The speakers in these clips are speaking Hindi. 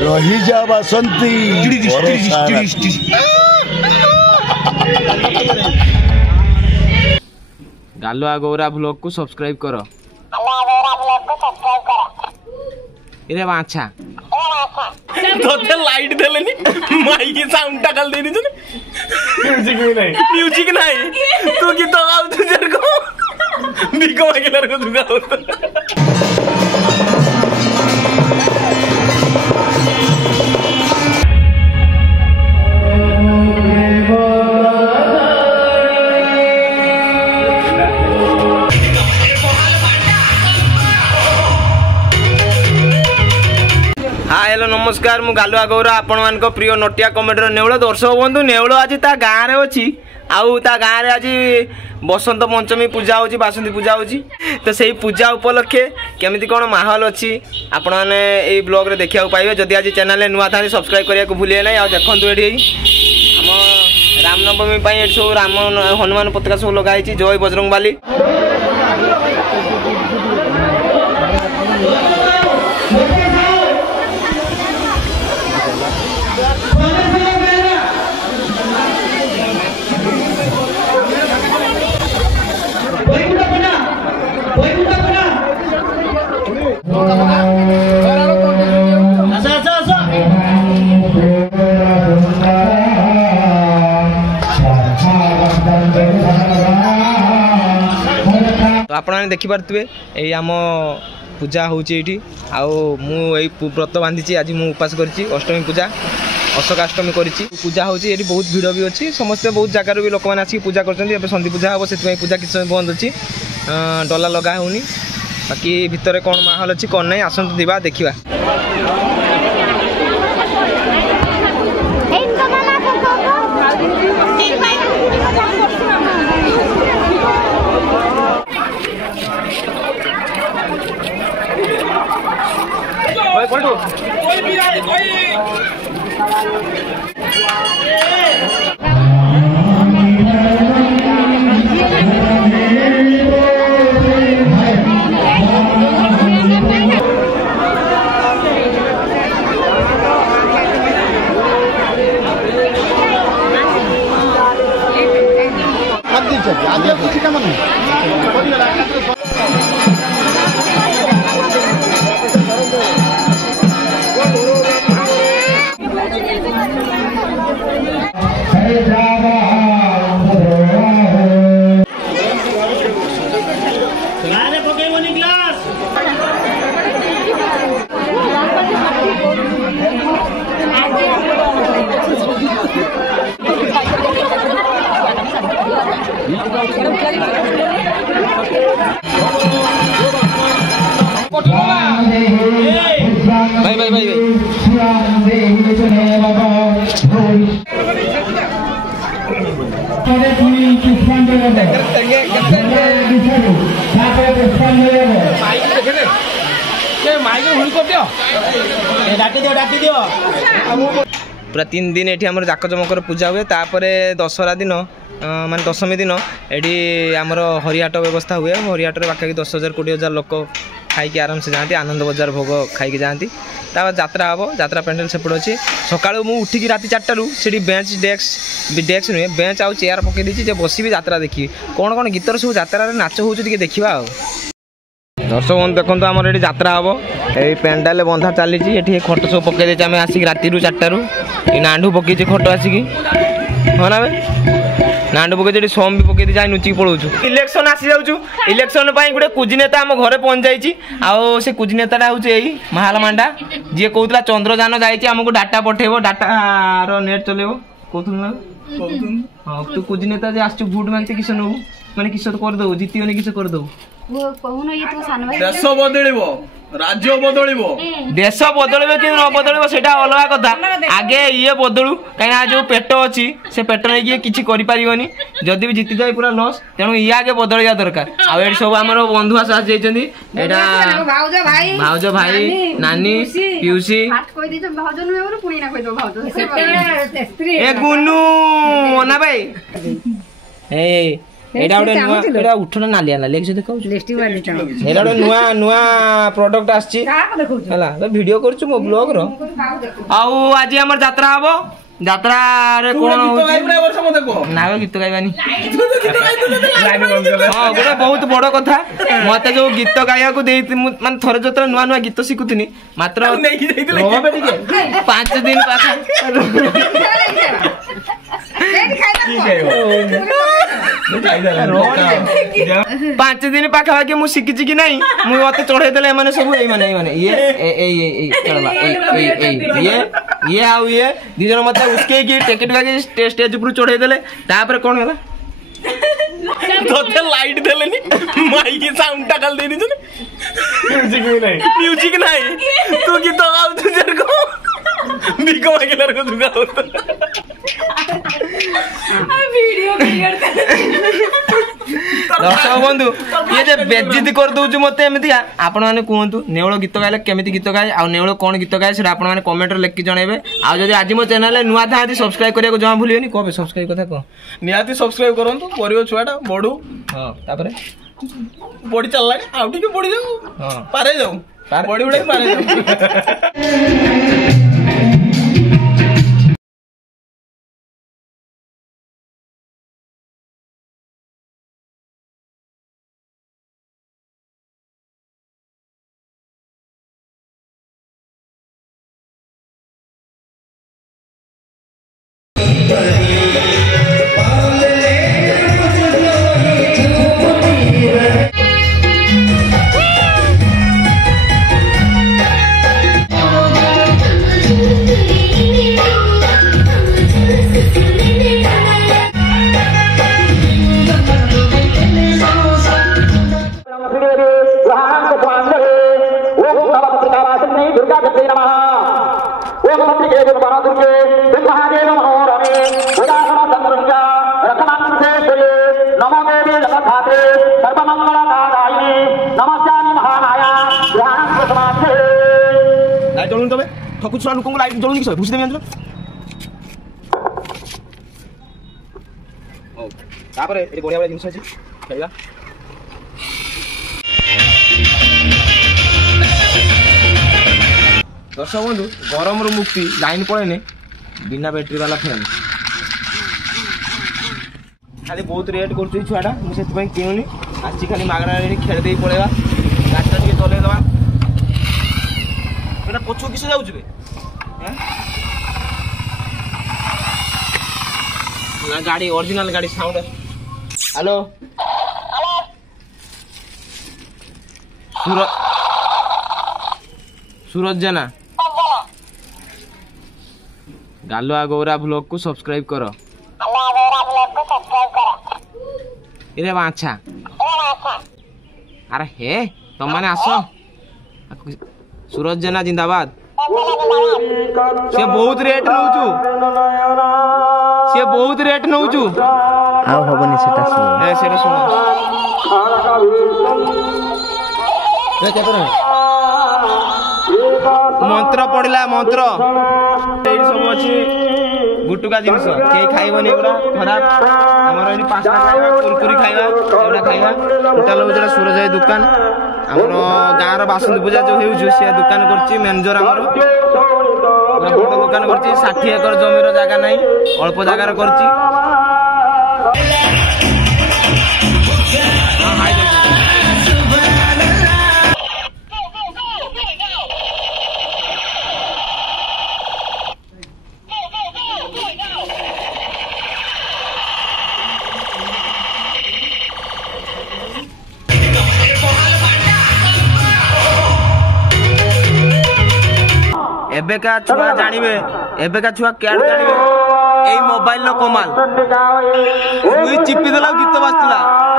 रही जा बसंती गालुआ गौरा ब्लॉग को सब्सक्राइब करो। इरे बाछा तोते लाइट देलेनी माइक की साउंड टकल देनी छ म्यूजिक नहीं तू की तो गाउ तुझे को बिको माइकलर को तू गाउ। हेलो नमस्कार मु गालुआ गौरा आपण मान प्रिय नटिया कमेडीर नेउल दर्शक बंधु नेउल आज ता गाँव में अच्छी आउ ता गाँव में आज बसंत पंचमी पूजा होची बासंती पूजा होची तो सही पूजा उपलक्षे केमिति कोन माहौल अच्छी आपण माने ए ब्लॉग रे देखिया पाइबे। जदि आज चैनल नुआ था सब्सक्राइब करिया को भूलिए ना। आ देखंतु एठी हम रामनवमी पई एठी सब राम हनुमान पताका सब लगाई छी। जय बजरंगबली। तो आपने देखी पारे ये आम पूजा होची आउ व्रत बांधी आज मु उपास करी अष्टमी पूजा अशोकाष्टमी करी पूजा होची बहुत भिड़ भी अच्छी समस्ते बहुत जगार भी लोक मैंने आसिक पूजा कर संधि पूजा हम से पूजा किसी समय बंद अच्छी डला लगा होनी बाकी भितर कौन माहौल अच्छी कौन नहीं आसतु दिवा देखा। आगे किसी का मन भाई भाई भाई पूरा 3 दिन ये आम जाकजमकर पूजा हुए। तापर दशहरा दिन मान दशमी दिन ये आमर हरिहाट व्यवस्था हुए। हरिहाट में बाकी 10,000 20,000 लोक खाई आराम से जाती आनंद बजार भोग खाई जाती। यात्रा हम यात्रा पेंडेल सेपट अच्छी सका उठिकी राति 4 से बेंच डेस्क नुहे बेंच आउ चेयर पकई दी बस भी यात्रा देखी कौन कौन गीतर सब यात्रा नाच हो देखा। दर्शक बंधु देखो आम ये यात्रा हम ये पेंडाल बंधा चली खट सब पकई दे आसिक राति 4 नांडू पकई खट आसिक हाँ ना नांडू पकई सोम भी पकई जाए नुचिक पलाऊ। इलेक्शन आसी जाऊँ इलेक्शन गोटे कुजी नेता आम घरे पहुँच जाए से कुजी नेता हूँ यही महाल मांडा जी कहला चंद्रयान जामको डाटा पठेब डाटार नेट चलेब कहूँ हाँ तू कुजी नेता जे आसु भोट मांगते किस नबू मैंने किस करदेव जीतने किस करदेव देश बदल राज्य बदल देश बदल कि न बदल से अलग कथा आगे ये बदलू कहीं जो पेट अच्छी से पेट नहीं किसी करें जदि भी जीति जाए पूरा लॉस तेणु ये आगे बदलवा दरकार आउ सब आम बंधु भाउज भाई नानी पियूसी ए गुनु ना भाई एटा गोटे नुआ एटा उठना नालिया नालिया किछ देखाउ एटा गोटे नुआ नुआ प्रोडक्ट आछि हला वीडियो करछु मो ब्लॉग रो आउ आज आमर यात्रा हबो यात्रा रे कोन ना गीत गाइबानी हाँ गोटे बहुत बड़ कथा मत जो गीत गाया को मान थरे जो नुआ नुआ गीत शिखुनी मात्र 5 दिन 5 दिन पाखापाखि मुझे शिखी कि नहीं मत चढ़े देले मैंने सब ये आउ ये दिजन मत उसके की टिकट का स्टेज ऊपर चढ़े देले तापर कोन होला तोते लाइट देलेनी माइक साउंड टा कल देनी तने म्यूजिक नहीं तू गीत गाउ तू जर को बिको माइलर को दुगा वीडियो क्लियर कर दर्शक बंधु ये जे बेज्जती कर दउछु मते एमिति आपण माने कहंतु नेवळ गीत गाइले केमिति गीत गाय आ नेवळ कोन गीत गाय से आपण माने कमेंट रे लिख के जणेबे आ जदी आज मो चैनल नुआ थाती सब्सक्राइब करिया को जमा भूलियोनी कोबे सब्सक्राइब कथा को नियाती सब्सक्राइब करंतु परियो छुआटा बडू हां तापरे बॉडी चलला आ ठीक बॉडी जाऊ हां पारे जाऊ बॉडी उडे पारे जाऊ जलून तबे ठकुच लोक लाइट जलून कि भूसी देबे अंदर ओ तापरे ए बढ़िया बढ़िया जिंस अछि खाइबा दर्शक बंधु गरम रो मुक्ति लाइन पळेने बिना बैटरी वाला फैन खाली बहुत रेट करछु छुआडा मु सेत पई किउनी आछि खाली मागणा रे खेल देई पळेबा गाटा के चले दवा एटा पछु किसे जाउछ बे ना गाड़ी ओरिजिनल गाड़ी साउंड हेलो सूरज जना गालुआ गौरा ब्लॉग को सब्सक्राइब करो इरे बाछा अरे हे तुम माने आसो सूरज जना जिंदाबाद से बहुत रेट नउचू से बहुत रेट नउचू आउ होबनी सेटा सुन ए सेटा सुन ए केतरा मंत्र पड़िला मंत्र एई सब अछि गुटुका जिंस के खाइबनी एगुरा खराब हमर एनी पांचटा खाइबा कुरकुरी खाइबा एगुरा खाइबा टोटल जेड़ा सूरज दुकान हमर गाँव बासंती पूजा जो हेउ से दुकान करछि मैनेजर हमर बड़ दुकान करछि 60 एकड़ जमीर जागा नाही अल्प जागार करछि एबेका छुआ जानिबे एबेका छुआ क्या जानिबे एई मोबाइल लो कमाल मुई चिपी देला गीत बाजतला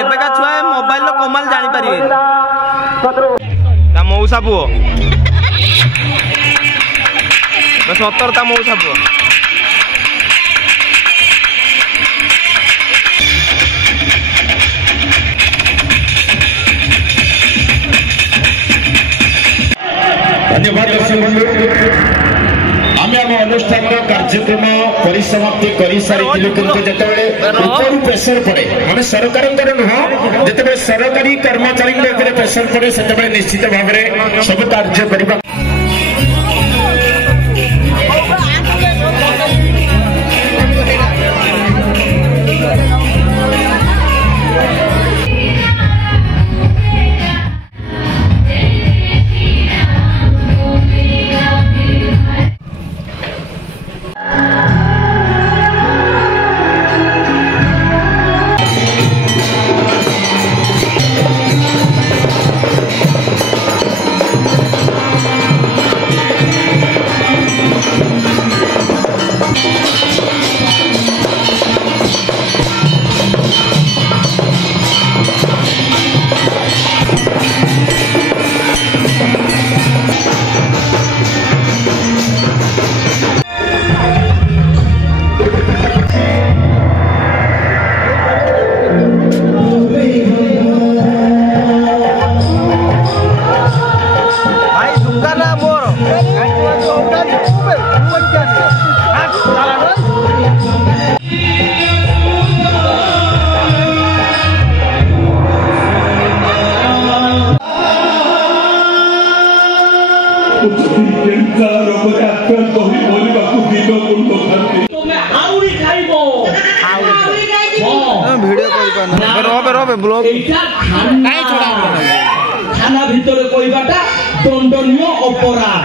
एबेका छुआ मोबाइल लो कमाल जानि परिबे ता मौसा पुओ बस 70 ता मौसा पुओ धन्यवाद दर्शक बंधु आम अनुष्ठान कार्यक्रम परिसमाप्ति कर सारी जिते प्रेसर पड़े माने सरकार नुह जिते सरकारी कर्मचारी प्रेसर पड़े से निश्चित भाव में सब कार्य करने হবে ব্লগ কাই ছড়া থানা ভিতরে কইবাটা দণ্ডনীয় অপরাধ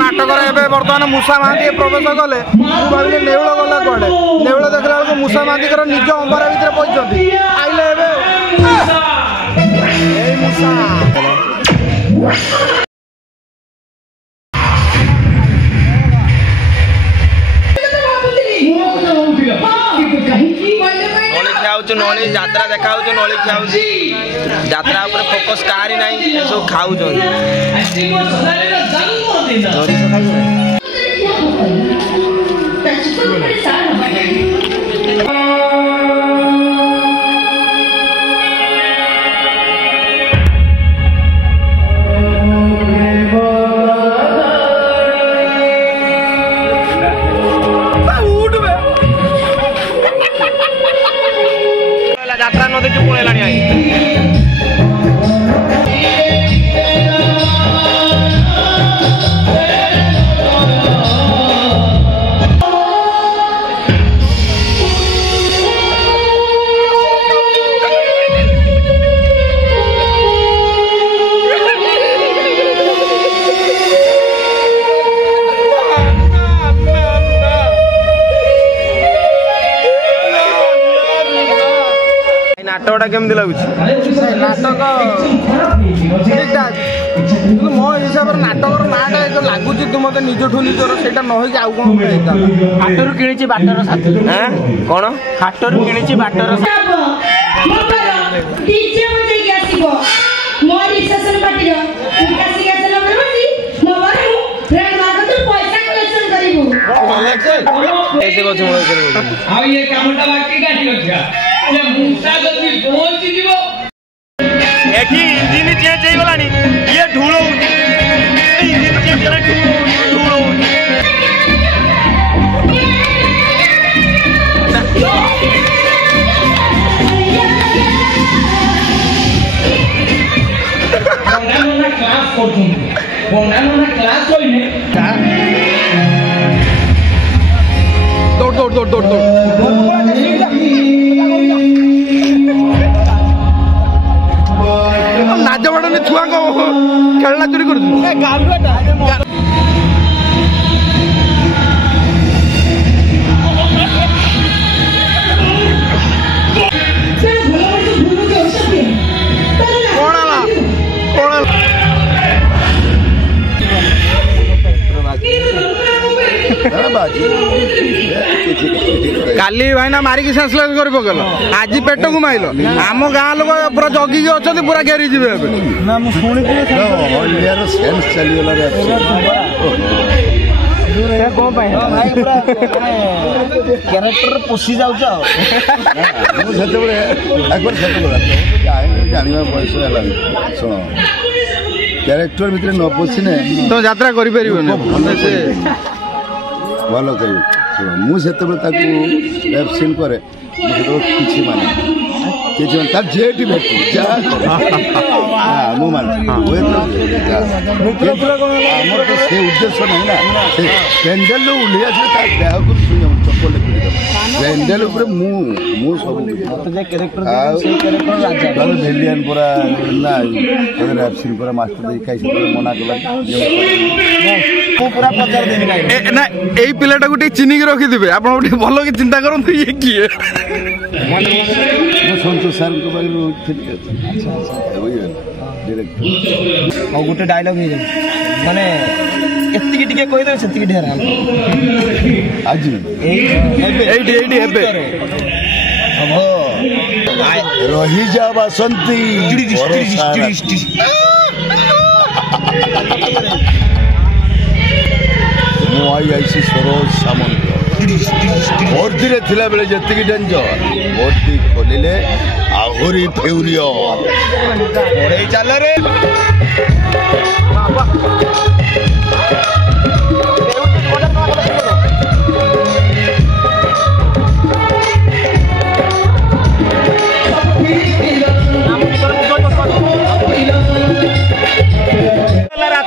नाटक बर्तमान मूषा महांती प्रवेश कले भाविले नेउल गला कड़े नेउल देखला बेलू मूषा महांती निज अंबारा भितर पहुंचती आइले नली यात्रा देखा नली खाऊँ यात्रा फोकस कहारी ना सब खाऊ यात्रा नदी की पड़ेला नाटकटा केमती लगुच नाटक मो हिसाब से नाटक नाटा जो लगुच तू मत निजठू निजर से न हो हाटर कि बाटर कौन हाटर कि बाटर इंजिन चेंज हो गलानी ये धूल इंजिन चेंज धूल दौड़ दौड़ दौड़ दौड़ दौड़ नाच बड़े छुआ खेलना चोरी कर काली भाईना मारिकी सेंसलेस कर पकेल आज पेट को माइल आम गाँ लोग पूरा जगिकी अच्छा पूरा घेरी जी ना मुझे कैरेक्टर पोषि जाऊ कैरेक्टर भितर न पशिने तो यात्रा कर भल कर मुझे वेब सीन करे किसी माने जेटी भेट से उद्देश्य नहीं ना पेंडेल उल्ले देह को चप्पल पेंडेल सब भेलियन पूरा ना वेब सीन पूरा मास्टर खाई मना कला पूरा पचार ना यही पिलाटा को चिन्हिक रखिथे आप भल कि चिंता करते ये किए सन्तोष सर गोटे डायलॉग माने एतिकी टिके कहि दे सेतिकी ढेर आज रही जा बसंती मुझे सरोज सामंत भर्ती थिला बेले जी डेंजर भर्ती खोलिले आहुरी फेउरिय चल रे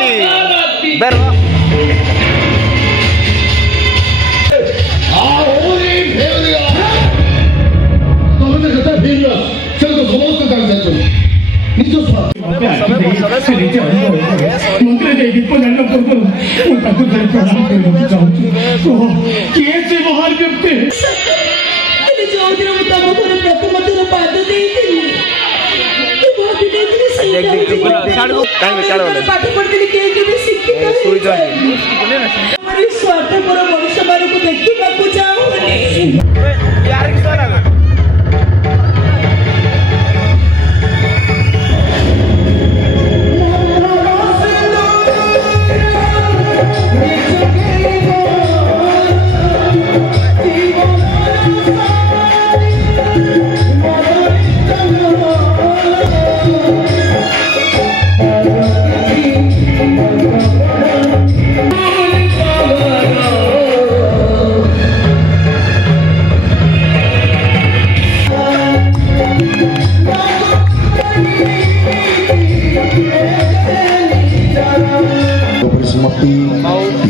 ବାଟି ବେର ମନ୍ତ୍ରୀ ଦୀପ ଜାଣିବା ପୂର୍ବରୁ ମୁଁ ତାକୁ ଯାଇ ପ୍ରଣାମ କରିବାକୁ ଚାହୁଁଛି କିଏ ସେ ମହାନ ବ୍ୟକ୍ତି ଯୋଉଦିନ ମୁଁ ତମ ଘରେ ପ୍ରଥମ ଥର ପାଦ ଦେଇଥିଲି ପାଠ ପଢିଥିଲି କେହି କେବେ ଶିକ୍ଷିତ ସ୍ୱାର୍ଥପର ମଣିଷ ମାନଙ୍କୁ ଦେଖିବାକୁ ଚାହୁଁନି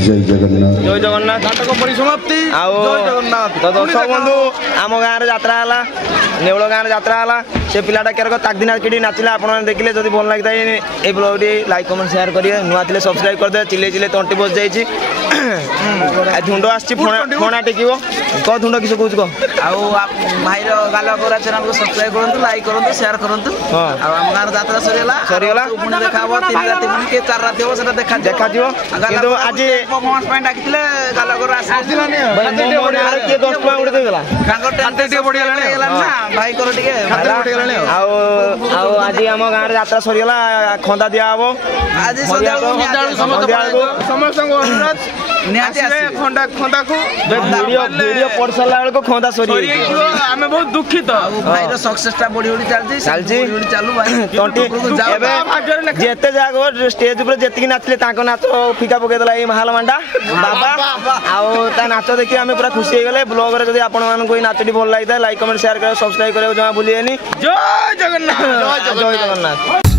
जय जगन्नाथ जय जगन्नाथ नाटक परिसमाप्ति आओ तो दर्शक बंधु आम गाँव यात्रा है नेवल गाँव यात्रा है से पिलाटा केरक ताकदिना कि नाचिला आप देखिले जब भल लगी ये blog T like comment share करेंगे नुआ थे सब्सक्राइब करदे चिल्ले चिल्ले तंटी बस जाइए झुंड आना टेक कौ झुंड किस कौच कह भाई गालुआ गौरा चैनल को सब्सक्राइब करूँ लाइक करूँ शेयर करूँ आम गाँव यात्रा सरीगला देखा 3 रात के 4 रात हो देखा आज परफॉर्मेंस पॉइंट डाकिले गालुआ गौरा किए 10 टका उड़े देला भाई कर टिके आज आम गाँव यात्रा सरीगला खंदा दिया हम आज खंदा को वीडियो पड़ सारा बेलू खंदा सरी आम बहुत दुखित भाई सक्सेसटा बढ़ी बढ़ी चलती चालू जिते जाग स्टेज पर जी नाचले नाच फिका पकईदेला ये महाल मांडा बाबा आ नाच देखिए आम पूरा खुशी हो गले ब्लॉग रे जब आपण नाचटी भल लगी था लाइक कमेंट शेयर कर सब्सक्राइब करने जमा भूलिए जय जगन्नाथ जय जगन्नाथ।